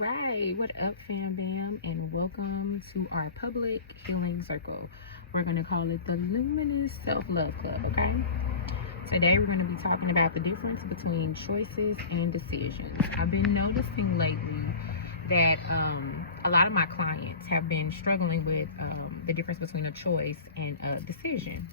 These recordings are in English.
right, what up, fam bam, and welcome to our public healing circle. We're going to call it the Luminous Self Love Club, okay? Today, we're going to be talking about the difference between choices and decisions. I've been noticing lately that a lot of my clients have been struggling with the difference between a choice and a decision.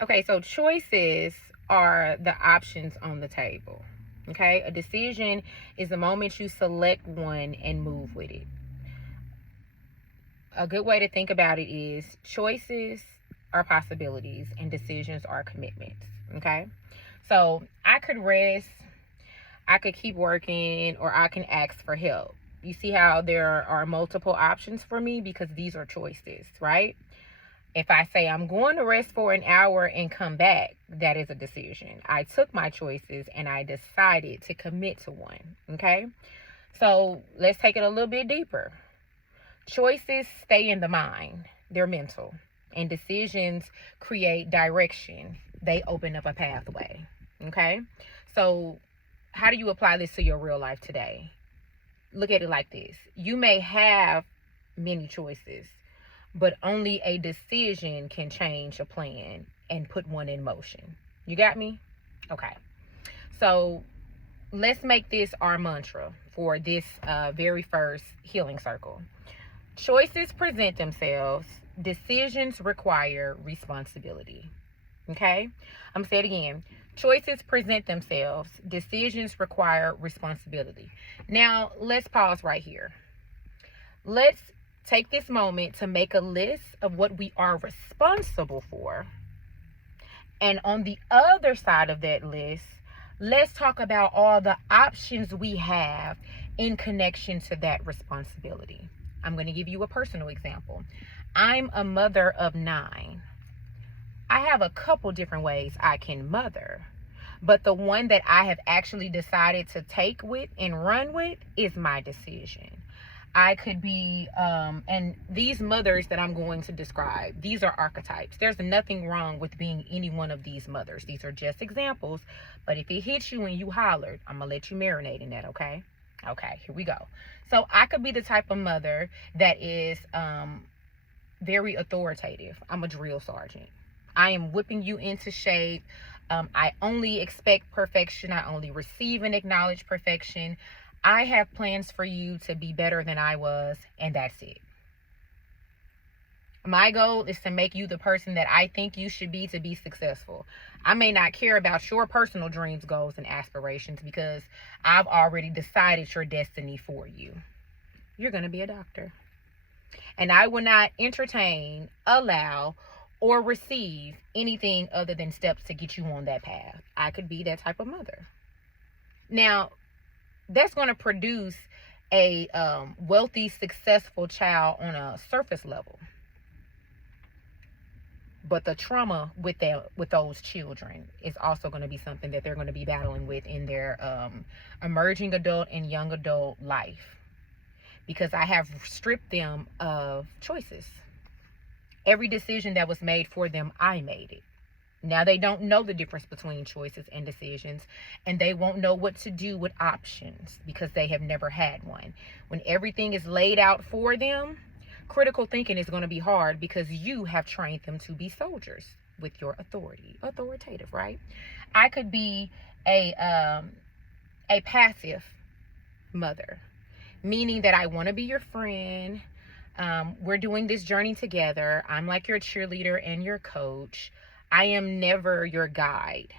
Okay, so choices are the options on the table. Okay, a decision is the moment you select one and move with it. A good way to think about it is choices are possibilities and decisions are commitments. Okay, so I could rest, I could keep working, or I can ask for help. You see how there are multiple options for me because these are choices, right? If I say I'm going to rest for an hour and come back, that is a decision. I took my choices and I decided to commit to one. Okay? So let's take it a little bit deeper. Choices stay in the mind, they're mental. And decisions create direction, they open up a pathway. Okay? So, how do you apply this to your real life today? Look at it like this: you may have many choices, but only a decision can change a plan and put one in motion. You got me? Okay. So let's make this our mantra for this very first healing circle. Choices present themselves, decisions require responsibility. Okay? I'm going to say it again. Choices present themselves, decisions require responsibility. Now, let's pause right here. Let's take this moment to make a list of what we are responsible for. And on the other side of that list, let's talk about all the options we have in connection to that responsibility. I'm going to give you a personal example. I'm a mother of 9. I have a couple different ways I can mother, but the one that I have actually decided to take with and run with is my decision. I could be, and these mothers that I'm going to describe, these are archetypes. There's nothing wrong with being any one of these mothers. These are just examples, but if it hits you and you hollered, I'm going to let you marinate in that, okay? Okay, here we go. So I could be the type of mother that is very authoritative. I'm a drill sergeant. I am whipping you into shape. I only expect perfection. I only receive and acknowledge perfection. I have plans for you to be better than I was, and that's it. My goal is to make you the person that I think you should be to be successful. I may not care about your personal dreams, goals, and aspirations because I've already decided your destiny for you. You're going to be a doctor. And I will not entertain, allow, or receive anything other than steps to get you on that path. I could be that type of mother. Now, that's going to produce a wealthy, successful child on a surface level. But the trauma with those children is also going to be something that they're going to be battling with in their emerging adult and young adult life. Because I have stripped them of choices. Every decision that was made for them, I made it. Now they don't know the difference between choices and decisions, and they won't know what to do with options because they have never had one. When everything is laid out for them, critical thinking is going to be hard because you have trained them to be soldiers with your authority. Authoritative, right? I could be a passive mother, meaning that I want to be your friend. We're doing this journey together. I'm like your cheerleader and your coach. I am never your guide.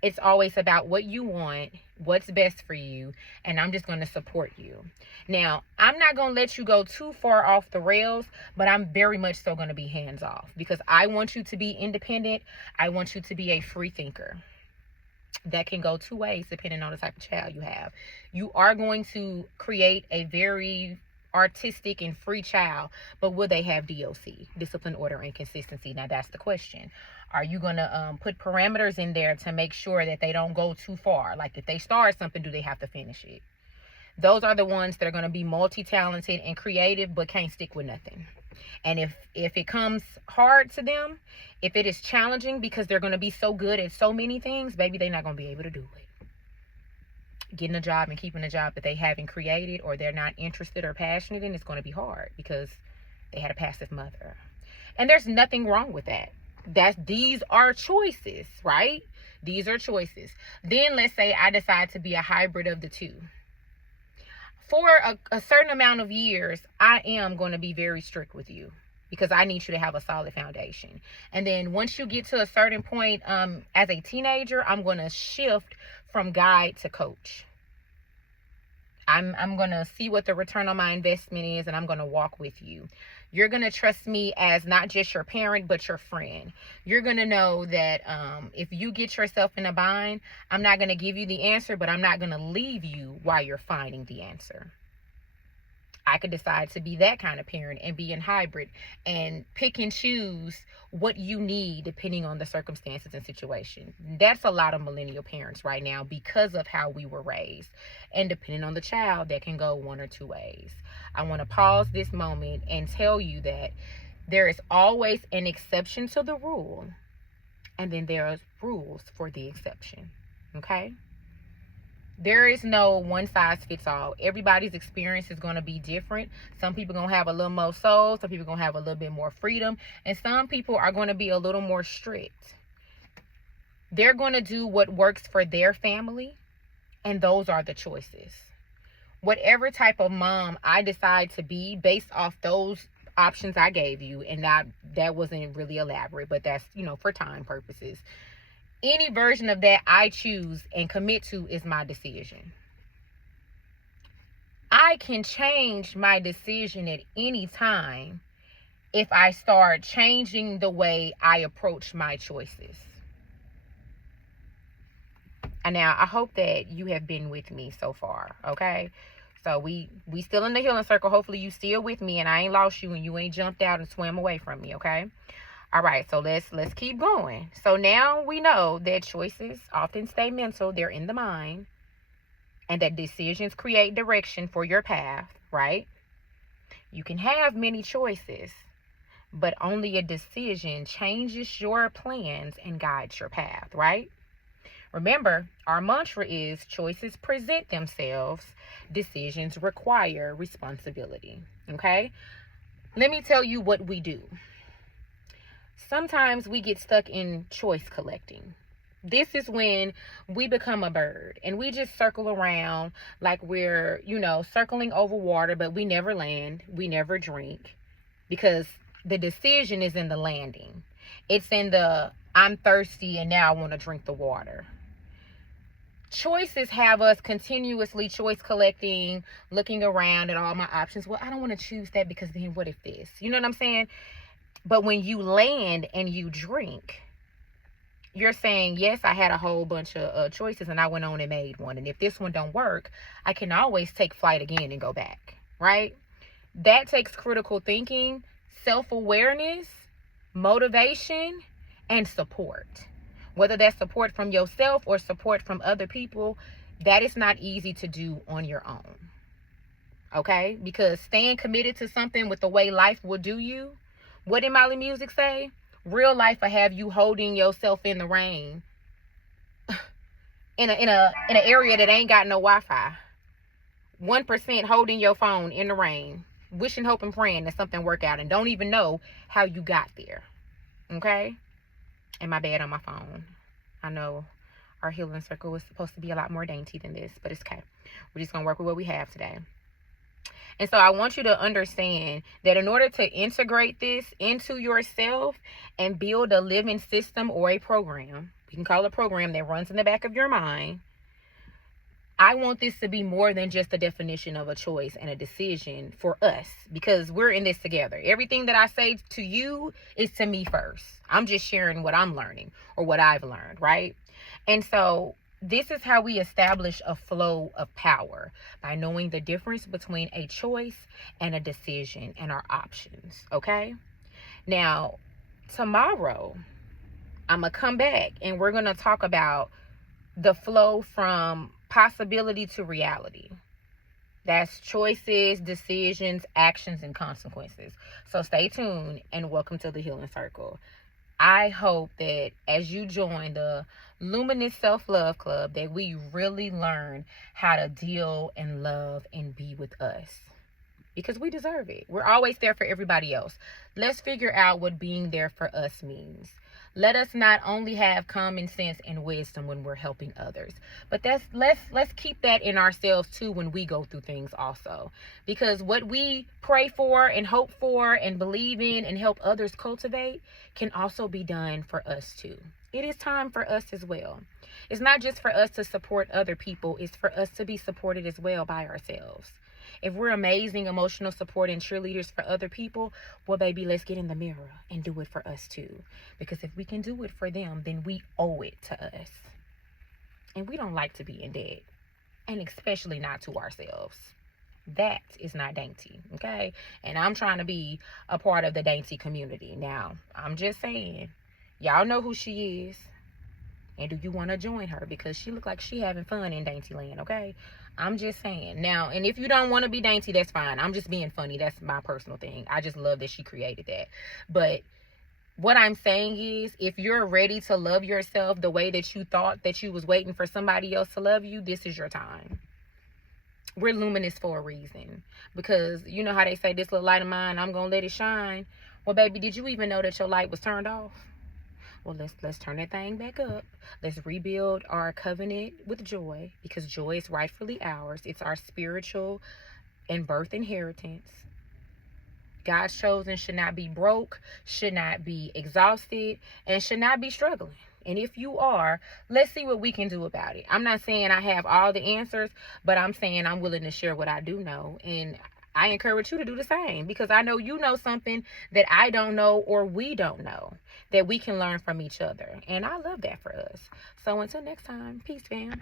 It's always about what you want, what's best for you, and I'm just going to support you. Now, I'm not going to let you go too far off the rails, but I'm very much so going to be hands off because I want you to be independent. I want you to be a free thinker. That can go two ways depending on the type of child you have. You are going to create a very artistic and free child, but will they have DOC, discipline, order, and consistency? Now that's the question. Are you going to put parameters in there to make sure that they don't go too far? Like if they start something, do they have to finish it? Those are the ones that are going to be multi-talented and creative but can't stick with nothing. And if it comes hard to them, if it is challenging because they're going to be so good at so many things, baby, they're not going to be able to do it. getting a job and keeping a job that they haven't created or they're not interested or passionate in is going to be hard because they had a passive mother. And there's nothing wrong with that. These are choices, right? These are choices. Then let's say I decide to be a hybrid of the two. For a certain amount of years, I am going to be very strict with you because I need you to have a solid foundation. And then once you get to a certain point, as a teenager, I'm going to shift from guide to coach. I'm going to see what the return on my investment is, and I'm going to walk with you. You're going to trust me as not just your parent, but your friend. You're going to know that if you get yourself in a bind, I'm not going to give you the answer, but I'm not going to leave you while you're finding the answer. I could decide to be that kind of parent and be in hybrid and pick and choose what you need depending on the circumstances and situation. That's a lot of millennial parents right now because of how we were raised. And depending on the child, that can go one or two ways. I want to pause this moment and tell you that there is always an exception to the rule. And then there are rules for the exception. Okay? There is no one size fits all. Everybody's experience is going to be different. Some people are going to have a little more soul. Some people are going to have a little bit more freedom. And some people are going to be a little more strict. They're going to do what works for their family. And those are the choices. Whatever type of mom I decide to be based off those options I gave you. And that wasn't really elaborate. But that's, for time purposes. Any version of that I choose and commit to is my decision. I can change my decision at any time if I start changing the way I approach my choices. And now I hope that you have been with me so far, okay? So we still in the healing circle. Hopefully you still with me and I ain't lost you and you ain't jumped out and swam away from me, okay? All right, so let's keep going. So now we know that choices often stay mental. They're in the mind. And that decisions create direction for your path, right? You can have many choices, but only a decision changes your plans and guides your path, right? Remember, our mantra is choices present themselves, decisions require responsibility, okay? Let me tell you what we do. Sometimes we get stuck in choice collecting. This is when we become a bird and we just circle around like we're, circling over water, but we never land, we never drink because the decision is in the landing. It's in the I'm thirsty and now I want to drink the water. Choices have us continuously choice collecting, looking around at all my options. Well, I don't want to choose that because then what if this? You know what I'm saying? But when you land and you drink, you're saying, yes, I had a whole bunch of choices and I went on and made one. And if this one don't work, I can always take flight again and go back, right? That takes critical thinking, self-awareness, motivation, and support. Whether that's support from yourself or support from other people, that is not easy to do on your own, okay? Because staying committed to something with the way life will do you, what did Molly Music say? Real life will have you holding yourself in the rain in an area that ain't got no Wi-Fi. 1% holding your phone in the rain, wishing, hoping, praying that something work out and don't even know how you got there. Okay? And my bad on my phone. I know our healing circle was supposed to be a lot more dainty than this, but it's okay. We're just going to work with what we have today. And so I want you to understand that in order to integrate this into yourself and build a living system or a program, you can call it a program that runs in the back of your mind, I want this to be more than just a definition of a choice and a decision for us because we're in this together. Everything that I say to you is to me first. I'm just sharing what I'm learning or what I've learned, right? And so this is how we establish a flow of power by knowing the difference between a choice and a decision and our options, okay? Now, tomorrow, I'm going to come back and we're going to talk about the flow from possibility to reality. That's choices, decisions, actions, and consequences. So stay tuned and welcome to the Healing Circle. I hope that as you join the Luminous Self-Love Club, that we really learn how to deal and love and be with us, because we deserve it. We're always there for everybody else. Let's figure out what being there for us means. Let us not only have common sense and wisdom when we're helping others, but let's keep that in ourselves too when we go through things also. Because what we pray for and hope for and believe in and help others cultivate can also be done for us too. It is time for us as well. It's not just for us to support other people, it's for us to be supported as well by ourselves. If we're amazing emotional support and cheerleaders for other people, well, baby, let's get in the mirror and do it for us too. Because if we can do it for them, then we owe it to us. And we don't like to be in debt, and especially not to ourselves. That is not dainty, okay? And I'm trying to be a part of the dainty community. Now, I'm just saying, y'all know who she is. And do you want to join her? Because she look like she having fun in Dainty Land, okay? I'm just saying. Now, and if you don't want to be dainty, that's fine. I'm just being funny. That's my personal thing. I just love that she created that. But what I'm saying is, if you're ready to love yourself the way that you thought that you was waiting for somebody else to love you, this is your time. We're luminous for a reason. Because you know how they say, this little light of mine, I'm going to let it shine. Well, baby, did you even know that your light was turned off? Well, let's turn that thing back up. Let's rebuild our covenant with joy, because joy is rightfully ours. It's our spiritual and birth inheritance. God's chosen should not be broke, should not be exhausted, and should not be struggling. And if you are, let's see what we can do about it. I'm not saying I have all the answers, but I'm saying I'm willing to share what I do know. And I encourage you to do the same, because I know you know something that I don't know or we don't know, that we can learn from each other. And I love that for us. So until next time, peace, fam.